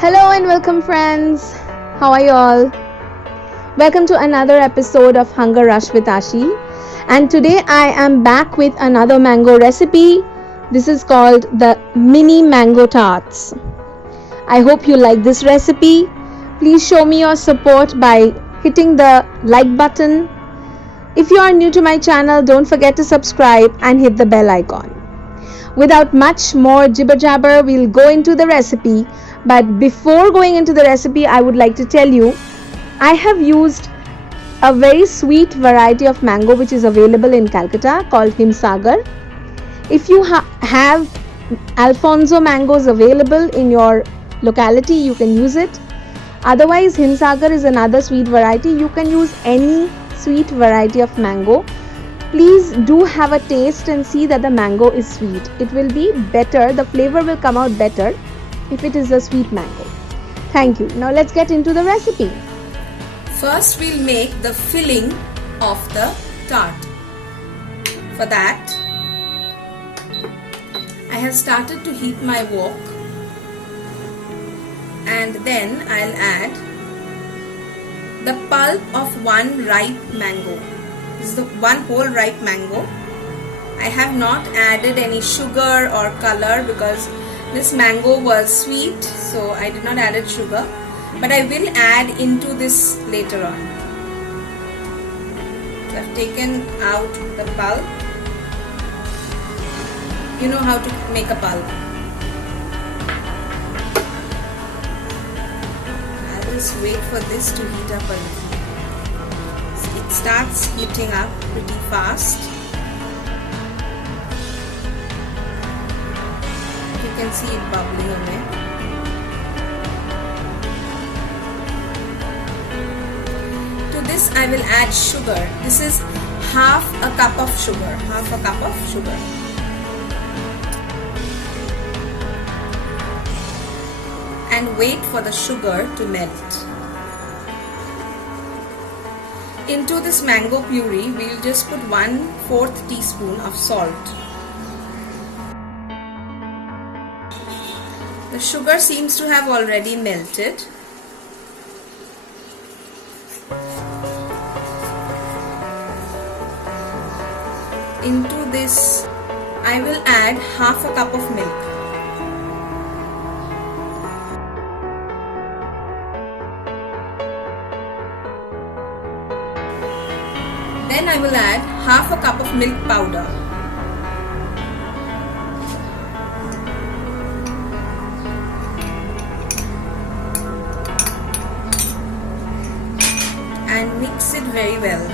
Hello and welcome, friends. How are you all? Welcome to another episode of Hunger Rush with Ashi. And today I am back with another mango recipe. This is called the mini mango tarts. I hope you like this recipe. Please show me your support by hitting the like button. If you are new to my channel, don't forget to subscribe and hit the bell icon. Without much more jibber jabber, we'll go into the recipe. But before going into the recipe, I would like to tell you, I have used a very sweet variety of mango which is available in Calcutta called Himsagar. If you have Alfonso mangoes available in your locality, you can use it. Otherwise, Himsagar is another sweet variety. You can use any sweet variety of mango. Please do have a taste and see that the mango is sweet. It will be better, the flavor will come out better if it is a sweet mango. Thank you. Now let's get into the recipe. First we'll make the filling of the tart. For that, I have started to heat my wok, and then I'll add the pulp of one ripe mango. This is the one whole ripe mango. I have not added any sugar or color because this mango was sweet, so I did not add sugar, but I will add into this later on. So I've taken out the pulp. You know how to make a pulp. I will just wait for this to heat up a little. It starts heating up pretty fast. You can see it bubbling away. To this I will add sugar. This is half a cup of sugar. And wait for the sugar to melt. Into this mango puree, we will just put 1/4 teaspoon of salt. The sugar seems to have already melted. Into this, I will add half a cup of milk. Then I will add half a cup of milk powder. And mix it very well.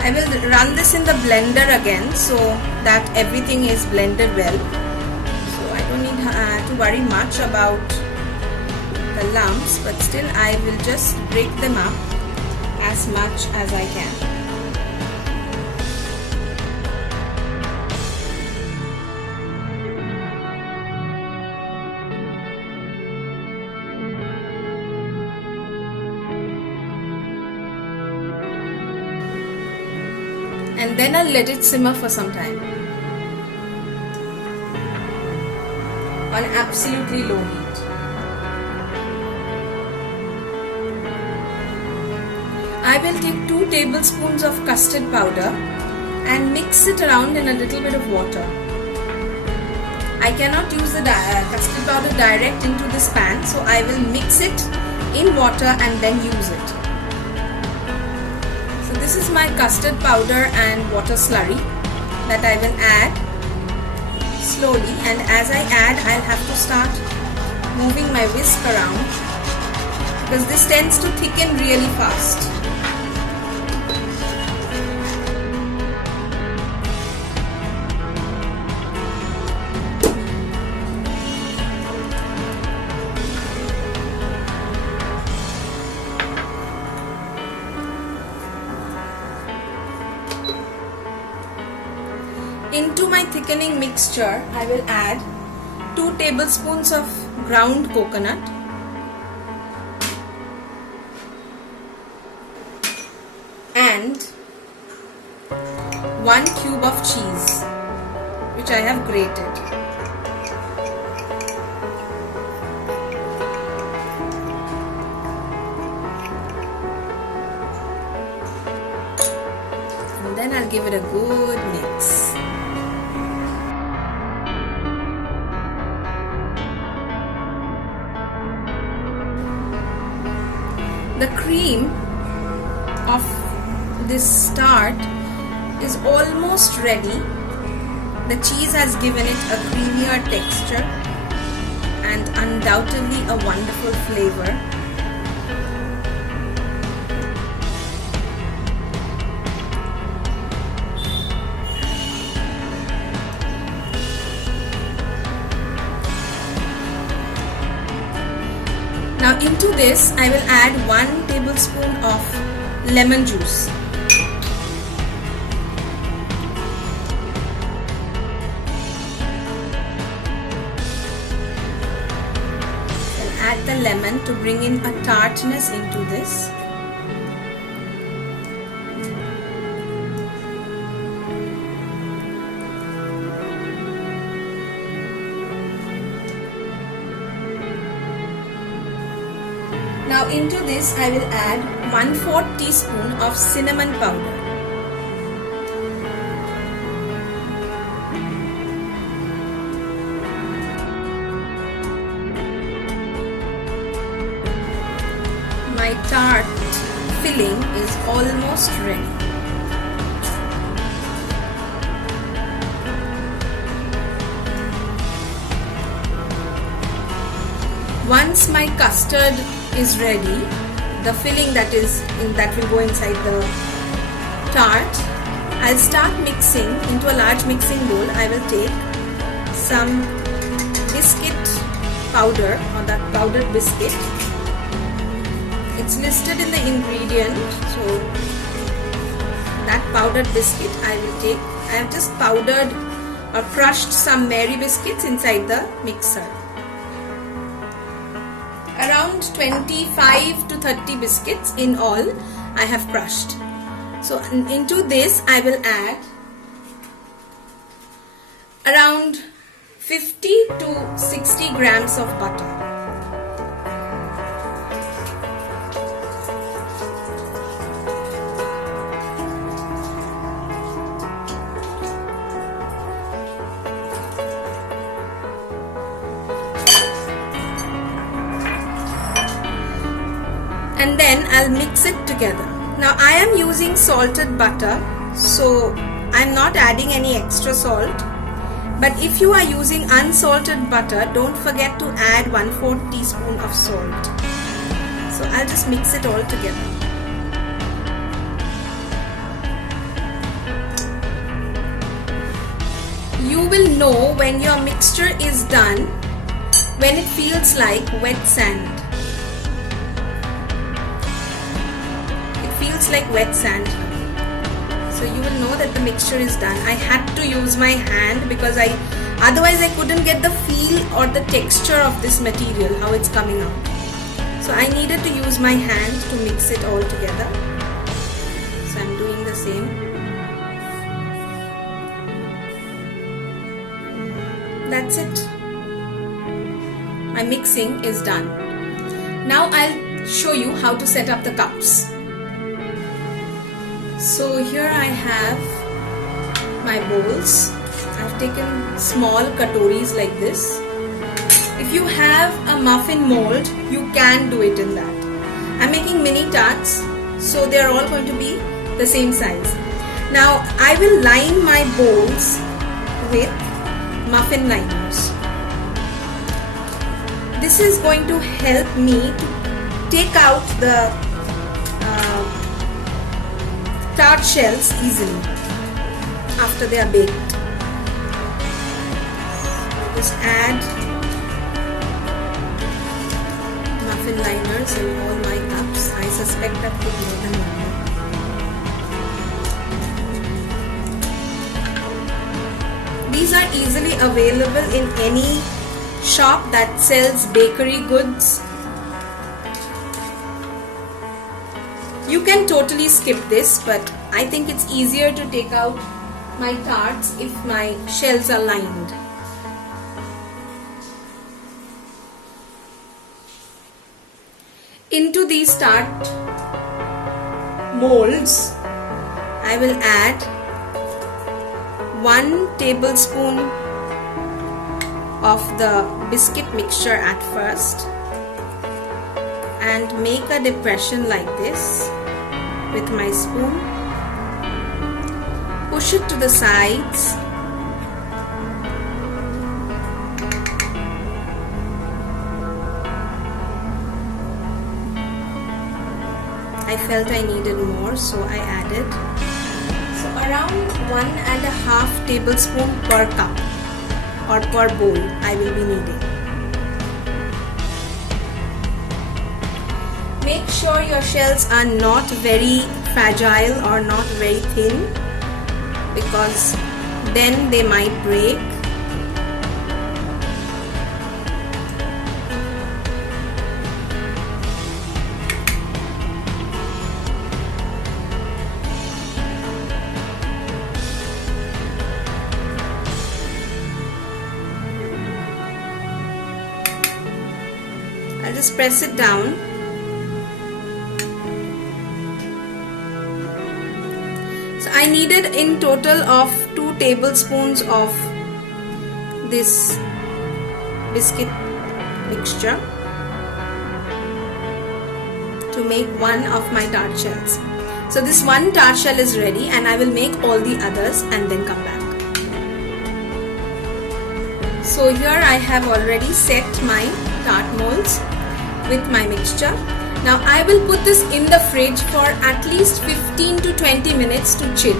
I will run this in the blender again so that everything is blended well. So I don't need to worry much about the lumps, but still I will just break them up as much as I can. And then I'll let it simmer for some time on absolutely low heat. I will take 2 tablespoons of custard powder and mix it around in a little bit of water. I cannot use the custard powder direct into this pan, so I will mix it in water and then use it. So this is my custard powder and water slurry that I will add slowly, and as I add, I'll have to start moving my whisk around because this tends to thicken really fast. Into my thickening mixture, I will add 2 tablespoons of ground coconut, and 1 cube of cheese, which I have grated. And then I'll give it a good mix. The cream of this tart is almost ready. The cheese has given it a creamier texture and undoubtedly a wonderful flavor. Now into this I will add 1 tablespoon of lemon juice. I'll add the lemon to bring in a tartness into this. Now into this I will add 1/4 teaspoon of cinnamon powder. My tart filling is almost ready. Once my custard is ready, the filling that will go inside the tart, I'll start mixing into a large mixing bowl. I will take some biscuit powder, or that powdered biscuit. It's listed in the ingredient, so that powdered biscuit I will take. I have just powdered or crushed some Mary biscuits inside the mixer. Around 25 to 30 biscuits in all I have crushed. So into this I will add around 50 to 60 grams of butter. And then I'll mix it together. Now I am using salted butter, so I'm not adding any extra salt. But if you are using unsalted butter, don't forget to add 1/4 teaspoon of salt. So I'll just mix it all together. You will know when your mixture is done when it feels like wet sand. Feels like wet sand. So you will know that the mixture is done. I had to use my hand because otherwise I couldn't get the feel or the texture of this material, how it's coming out. So I needed to use my hand to mix it all together. So I'm doing the same. That's it. My mixing is done. Now I'll show you how to set up the cups. So here I have my bowls. I've taken small katoris like this. If you have a muffin mold, you can do it in that. I'm making mini tarts, so they're all going to be the same size. Now I will line my bowls with muffin liners. This is going to help me to take out the tart shells easily after they are baked. Just add muffin liners in all my cups. I suspect I've put more than one. These are easily available in any shop that sells bakery goods. You can totally skip this, but I think it's easier to take out my tarts if my shells are lined. Into these tart molds, I will add 1 tablespoon of the biscuit mixture at first and make a depression like this with my spoon. Push it to the sides. I felt I needed more, so I added. So around 1.5 tablespoon per cup or per bowl I will be needing. Make sure your shells are not very fragile or not very thin, because then they might break. I'll just press it down. So I needed in total of 2 tablespoons of this biscuit mixture to make one of my tart shells. So this one tart shell is ready, and I will make all the others and then come back. So here I have already set my tart molds with my mixture. Now I will put this in the fridge for at least 15 to 20 minutes to chill.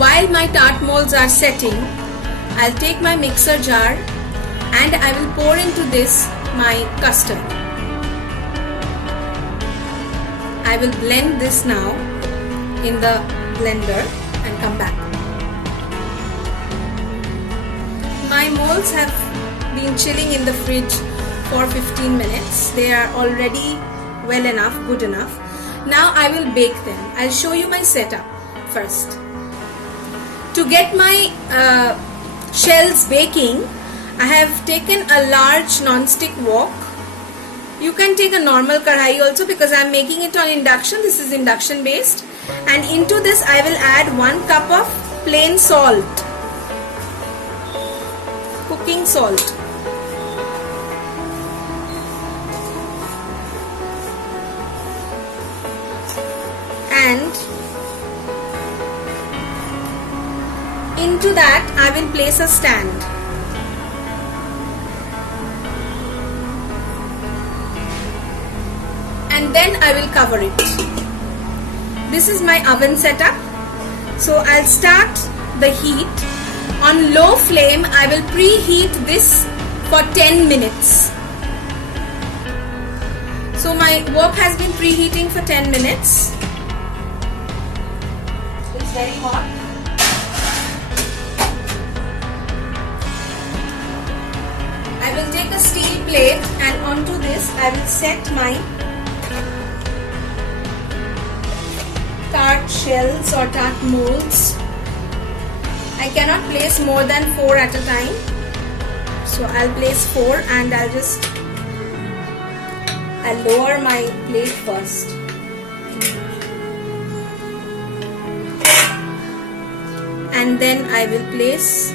While my tart molds are setting, I'll take my mixer jar and I will pour into this my custard. I will blend this now in the blender and come back. My molds have been chilling in the fridge for 15 minutes. They are already well enough, good enough. Now I will bake them. I'll show you my setup first. To get my shells baking, I have taken a large non-stick wok. You can take a normal kadhai also, because I am making it on induction. This is induction based. And into this I will add 1 cup of plain salt, cooking salt. And into that I will place a stand. And then I will cover it. This is my oven setup. So I'll start the heat. On low flame I will preheat this for 10 minutes. So my wok has been preheating for 10 minutes. It's very hot. I will take a steel plate and onto this I will set my tart shells or tart molds. I cannot place more than 4 at a time. So I'll place 4 and I'll lower my plate first. And then I will place,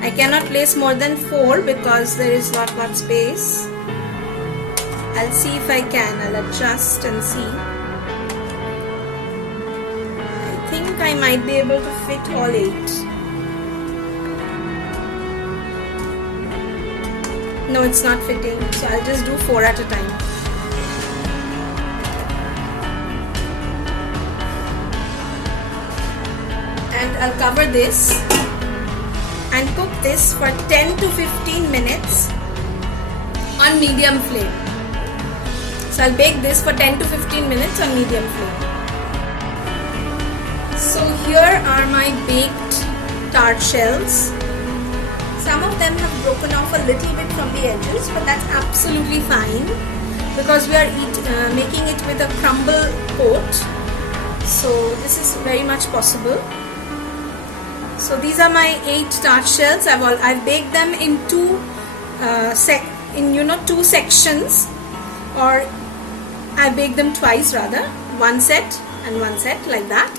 I cannot place more than 4 because there is not much space. I'll see if I can, I'll adjust and see. I think I might be able to fit all 8. No, it's not fitting, so I'll just do 4 at a time. And I'll cover this and cook this for 10 to 15 minutes on medium flame. So I'll bake this for 10 to 15 minutes on medium flame. So here are my baked tart shells. Some of them have broken off a little bit from the edges, but that's absolutely fine because we are making it with a crumble coat. So this is very much possible. So these are my 8 tart shells. I've baked them in two sections, or I baked them twice rather, one set and one set like that.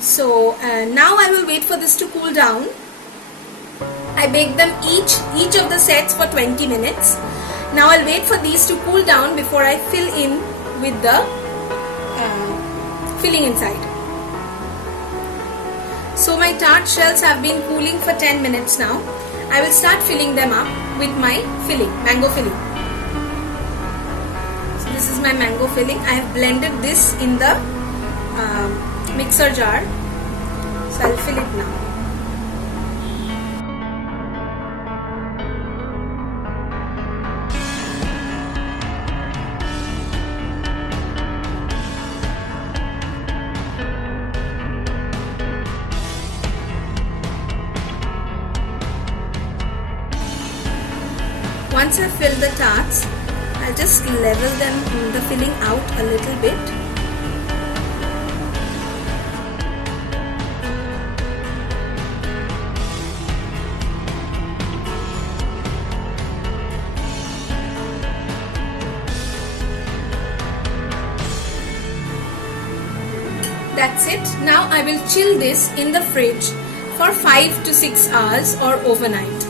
So now I will wait for this to cool down. I baked them each of the sets for 20 minutes. Now I'll wait for these to cool down before I fill in with the filling inside. So my tart shells have been cooling for 10 minutes now. I will start filling them up with my filling, mango filling. So this is my mango filling. I have blended this in the mixer jar. So I'll fill it now. Once I fill the tarts, I'll just level the filling out a little bit. That's it. Now I will chill this in the fridge for 5 to 6 hours or overnight.